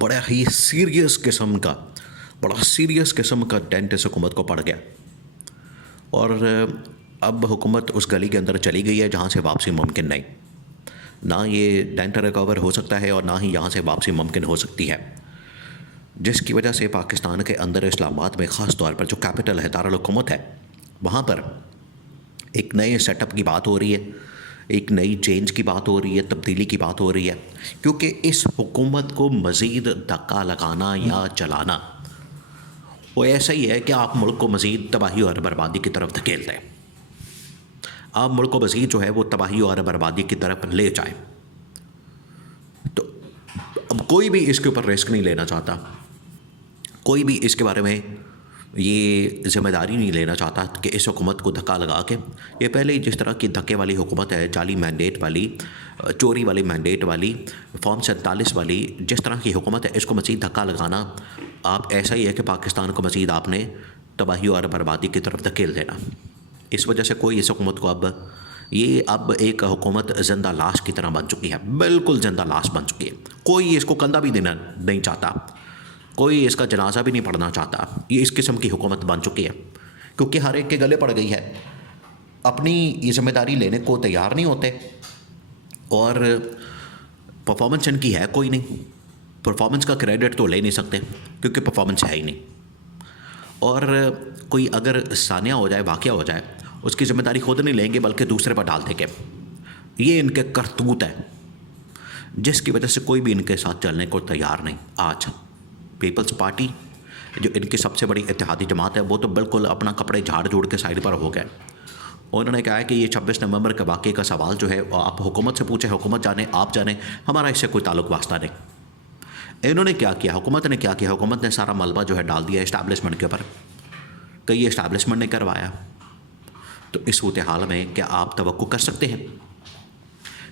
بڑا ہی سیریس قسم کا ڈینٹ اس حکومت کو پڑ گیا، اور اب حکومت اس گلی کے اندر چلی گئی ہے جہاں سے واپسی ممکن نہیں۔ نہ یہ ڈینٹ ریکور ہو سکتا ہے اور نہ ہی یہاں سے واپسی ممکن ہو سکتی ہے، جس کی وجہ سے پاکستان کے اندر اسلام آباد میں خاص طور پر جو کیپٹل ہے، دارالحکومت ہے، وہاں پر ایک نئے سیٹ اپ کی بات ہو رہی ہے، ایک نئی چینج کی بات ہو رہی ہے، تبدیلی کی بات ہو رہی ہے، کیونکہ اس حکومت کو مزید دھکا لگانا یا چلانا وہ ایسا ہی ہے کہ آپ ملک کو مزید تباہی اور بربادی کی طرف دھکیل دیں، آپ ملک کو مزید جو ہے وہ تباہی اور بربادی کی طرف لے جائیں۔ تو اب کوئی بھی اس کے اوپر رسک نہیں لینا چاہتا، کوئی بھی اس کے بارے میں یہ ذمہ داری نہیں لینا چاہتا کہ اس حکومت کو دھکا لگا کے، یہ پہلے ہی جس طرح کی دھکے والی حکومت ہے، جعلی مینڈیٹ والی، چوری والی مینڈیٹ والی، فارم 47 والی جس طرح کی حکومت ہے، اس کو مزید دھکا لگانا آپ ایسا ہی ہے کہ پاکستان کو مزید آپ نے تباہی اور بربادی کی طرف دھکیل دینا۔ اس وجہ سے کوئی اس حکومت کو اب ایک حکومت زندہ لاش کی طرح بن چکی ہے، بالکل زندہ لاش بن چکی ہے، کوئی اس کو کندھا بھی دینا نہیں چاہتا، کوئی اس کا جنازہ بھی نہیں پڑھنا چاہتا۔ یہ اس قسم کی حکومت بن چکی ہے، کیونکہ ہر ایک کے گلے پڑ گئی ہے، اپنی یہ ذمہ داری لینے کو تیار نہیں ہوتے، اور پرفارمنس ان کی ہے کوئی نہیں، پرفارمنس کا کریڈٹ تو لے نہیں سکتے کیونکہ پرفارمنس ہے ہی نہیں، اور کوئی اگر سانحہ ہو جائے، واقعہ ہو جائے، اس کی ذمہ داری خود نہیں لیں گے بلکہ دوسرے پر ڈال دیں گے۔ یہ ان کے کرتوت ہے، جس کی وجہ سے کوئی بھی ان کے ساتھ چلنے کو تیار نہیں۔ آج پیپلز پارٹی جو ان کی سب سے بڑی اتحادی جماعت ہے، وہ تو بالکل اپنا کپڑے جھاڑ جھوڑ کے سائڈ پر ہو گئے۔ انہوں نے کہا ہے کہ یہ 26 نومبر کے واقعے کا سوال جو ہے آپ حکومت سے پوچھیں، حکومت جانے، آپ جانیں، ہمارا اس سے کوئی تعلق واسطہ نہیں۔ انہوں نے کیا کیا، حکومت نے کیا کیا، حکومت نے سارا ملبہ جو ہے ڈال دیا اسٹیبلشمنٹ کے اوپر کہ یہ اسٹیبلشمنٹ نے کروایا۔ تو اس صورتحال میں کیا آپ توقع کر سکتے ہیں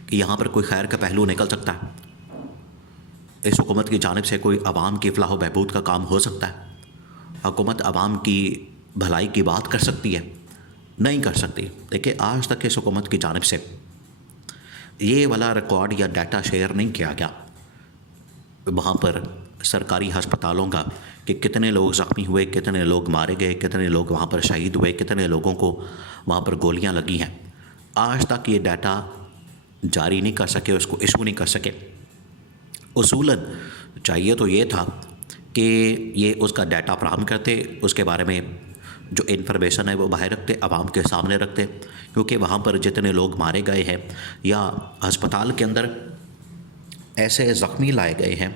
کہ یہاں پر کوئی خیر کا پہلو نکل سکتا ہے؟ اس حکومت کی جانب سے کوئی عوام کی فلاح و بہبود کا کام ہو سکتا ہے؟ حکومت عوام کی بھلائی کی بات کر سکتی ہے؟ نہیں کر سکتی۔ دیکھیں، آج تک اس حکومت کی جانب سے یہ والا ریکارڈ یا ڈیٹا شیئر نہیں کیا گیا وہاں پر سرکاری ہسپتالوں کا کہ کتنے لوگ زخمی ہوئے، کتنے لوگ مارے گئے، کتنے لوگ وہاں پر شہید ہوئے، کتنے لوگوں کو وہاں پر گولیاں لگی ہیں۔ آج تک یہ ڈیٹا جاری نہیں کر سکے، اس کو ایشو نہیں کر سکے۔ اصولاً چاہیے تو یہ تھا کہ یہ اس کا ڈیٹا فراہم کرتے، اس کے بارے میں جو انفارمیشن ہے وہ باہر رکھتے، عوام کے سامنے رکھتے، کیونکہ وہاں پر جتنے لوگ مارے گئے ہیں یا ہسپتال کے اندر ایسے زخمی لائے گئے ہیں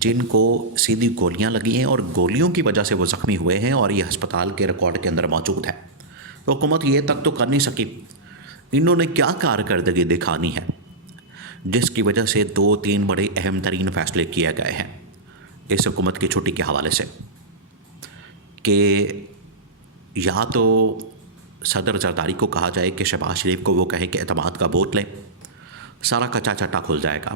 جن کو سیدھی گولیاں لگی ہیں اور گولیوں کی وجہ سے وہ زخمی ہوئے ہیں، اور یہ ہسپتال کے ریکارڈ کے اندر موجود ہے، تو حکومت یہ تک تو کر نہیں سکی۔ انہوں نے کیا کارکردگی دکھانی ہے جس کی وجہ سے 2-3 بڑے اہم ترین فیصلے کیے گئے ہیں اس حکومت کی چھٹی کے حوالے سے، کہ یا تو صدر زرداری کو کہا جائے کہ شہباز شریف کو وہ کہے کہ اعتماد کا ووٹ لیں، سارا کچا چٹا کھل جائے گا،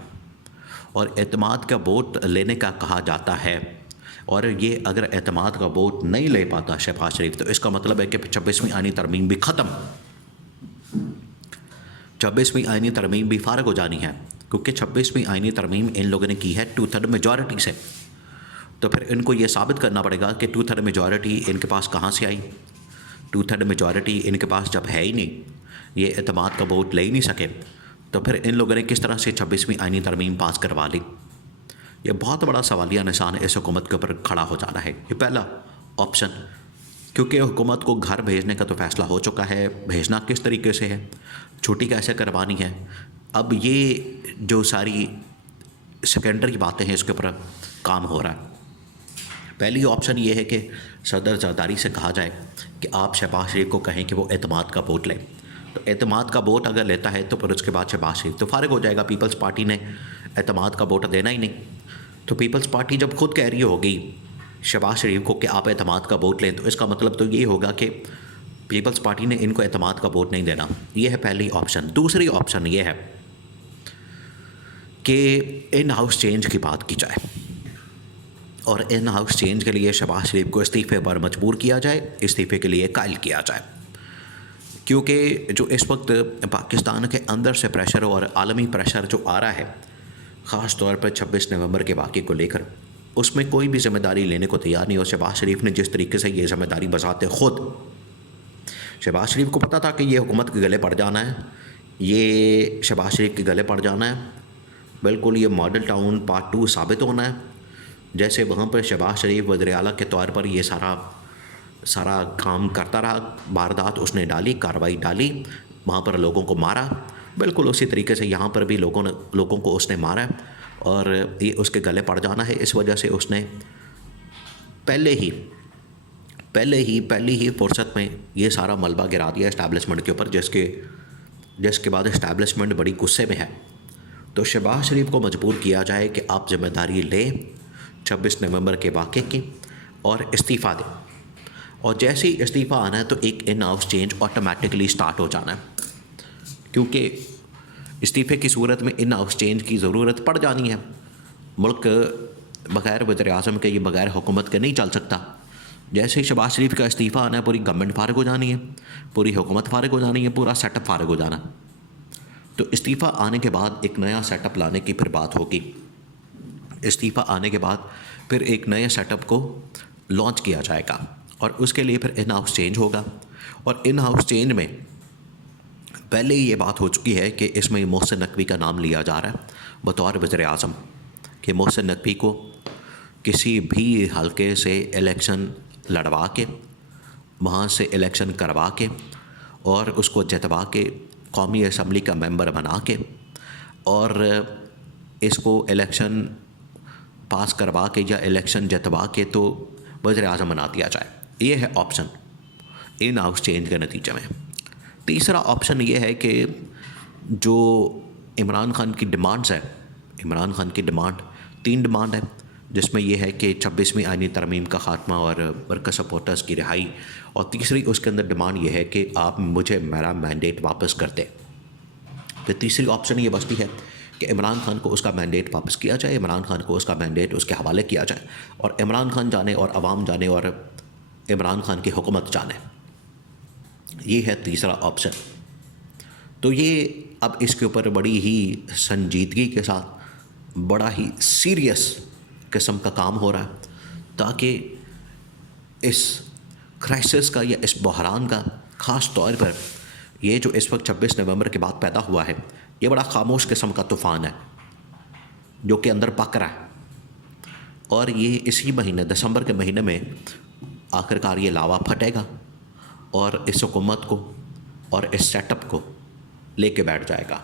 اور اعتماد کا ووٹ لینے کا کہا جاتا ہے، اور یہ اگر اعتماد کا ووٹ نہیں لے پاتا شہباز شریف تو اس کا مطلب ہے کہ 26ویں آئینی ترمیم بھی ختم، 26ویں آئینی ترمیم بھی فارغ ہو جانی ہے، کیونکہ 26ویں آئینی ترمیم ان لوگوں نے کی ہے 2/3 میجورٹی سے، تو پھر ان کو یہ ثابت کرنا پڑے گا کہ 2/3 میجورٹی ان کے پاس کہاں سے آئی۔ 2/3 میجورٹی ان کے پاس جب ہے ہی نہیں، یہ اعتماد کا ووٹ لے ہی نہیں سکے، تو پھر ان لوگوں نے کس طرح سے 26ویں آئینی ترمیم پاس کروا لی؟ یہ بہت بڑا سوالیہ نشان اس حکومت کے اوپر کھڑا ہو جانا ہے۔ یہ پہلا آپشن، کیونکہ حکومت کو گھر بھیجنے کا تو فیصلہ ہو چکا ہے، بھیجنا کس طریقے سے ہے، چھٹی کیسے کروانی ہے، اب یہ جو ساری سیکنڈری باتیں ہیں اس کے اوپر کام ہو رہا ہے۔ پہلی آپشن یہ ہے کہ صدر زرداری سے کہا جائے کہ آپ شہباز شریف کو کہیں کہ وہ اعتماد کا ووٹ لیں، تو اعتماد کا ووٹ اگر لیتا ہے تو پھر اس کے بعد شہباز شریف تو فارغ ہو جائے گا، پیپلز پارٹی نے اعتماد کا ووٹ دینا ہی نہیں، تو پیپلز پارٹی جب خود کہہ رہی ہوگی شہباز شریف کو کہ آپ اعتماد کا ووٹ لیں، تو اس کا مطلب تو یہ ہوگا کہ پیپلز پارٹی نے ان کو اعتماد کا ووٹ نہیں دینا۔ یہ ہے پہلی آپشن۔ دوسری آپشن یہ ہے کہ ان ہاؤس چینج کی بات کی جائے، اور ان ہاؤس چینج کے لیے شہباز شریف کو استعفے پر مجبور کیا جائے، استعفے کے لیے قائل کیا جائے کیونکہ جو اس وقت پاکستان کے اندر سے پریشر اور عالمی پریشر جو آ رہا ہے خاص طور پر 26 نومبر کے واقعے کو لے کر، اس میں کوئی بھی ذمہ داری لینے کو تیار نہیں. اور شہباز شریف نے جس طریقے سے یہ ذمہ داری بذات خود، شہباز شریف کو پتہ تھا کہ یہ حکومت کے گلے پڑ جانا ہے، یہ شہباز شریف کے گلے پڑ جانا ہے، بالکل یہ ماڈل ٹاؤن پارٹ 2 ثابت ہونا ہے. جیسے وہاں پر شہباز شریف وزیر اعلیٰ کے طور پر یہ سارا کام کرتا رہا، واردات اس نے ڈالی، کارروائی ڈالی، وہاں پر لوگوں کو مارا، بالکل اسی طریقے سے یہاں پر بھی لوگوں کو اس نے مارا اور یہ اس کے گلے پڑ جانا ہے. اس وجہ سے اس نے پہلے ہی فرصت میں یہ سارا ملبہ گرا دیا اسٹیبلشمنٹ کے اوپر، جس کے بعد اسٹیبلشمنٹ بڑی غصے میں ہے. تو شہباز شریف کو مجبور کیا جائے کہ آپ ذمہ داری لیں 26 نومبر کے واقعے کی اور استعفیٰ دیں. اور جیسے ہی استعفیٰ آنا ہے تو ایک in house change automatically start ہو جانا ہے، کیونکہ استعفے کی صورت میں ان ہاؤس چینج کی ضرورت پڑ جانی ہے. ملک بغیر وزیر اعظم کے، یہ بغیر حکومت کے نہیں چل سکتا. جیسے ہی شہباز شریف کا استعفیٰ آنا ہے پوری گورنمنٹ فارغ ہو جانی ہے، پوری حکومت فارغ ہو جانی ہے، پورا سیٹ اپ فارغ ہو جانا. تو استعفیٰ آنے کے بعد ایک نیا سیٹ اپ لانے کی پھر بات ہوگی. استعفیٰ آنے کے بعد پھر ایک نئے سیٹ اپ کو لانچ کیا جائے گا اور اس کے لیے پھر ان ہاؤس چینج ہوگا. اور ان ہاؤس چینج میں پہلے ہی یہ بات ہو چکی ہے کہ اس میں محسن نقوی کا نام لیا جا رہا ہے بطور وزیر اعظم، کہ محسن نقوی کو کسی بھی حلقے سے الیکشن لڑوا کے، وہاں سے الیکشن کروا کے اور اس کو جتوا کے قومی اسمبلی کا ممبر بنا کے اور اس کو الیکشن پاس کروا کے یا الیکشن جتوا کے تو وزیر اعظم بنا دیا جائے. یہ ہے آپشن ان ہاؤس چینج کے نتیجے میں. تیسرا آپشن یہ ہے کہ جو عمران خان کی ڈیمانڈز ہے، عمران خان کی ڈیمانڈ 3 ڈیمانڈ ہے، جس میں یہ ہے کہ 26ویں آئینی ترمیم کا خاتمہ اور ورکر سپورٹرز کی رہائی، اور تیسری اس کے اندر ڈیمانڈ یہ ہے کہ آپ مجھے میرا مینڈیٹ واپس کر دیں. تو تیسری آپشن یہ بچتی ہے کہ عمران خان کو اس کا مینڈیٹ واپس کیا جائے، عمران خان کو اس کا مینڈیٹ اس کے حوالے کیا جائے اور عمران خان جانے اور عوام جانے اور عمران خان کی حکومت جانے. یہ ہے تیسرا آپشن. تو یہ اب اس کے اوپر بڑی ہی سنجیدگی کے ساتھ بڑا ہی سیریس قسم کا کام ہو رہا ہے تاکہ اس کرائسس کا یا اس بحران کا، خاص طور پر یہ جو اس وقت 26 نومبر کے بعد پیدا ہوا ہے، یہ بڑا خاموش قسم کا طوفان ہے جو کہ اندر پک رہا ہے. اور یہ اسی مہینے دسمبر کے مہینے میں آخرکار یہ لاوا پھٹے گا اور اس حکومت کو اور اس سیٹ اپ کو لے کے بیٹھ جائے گا.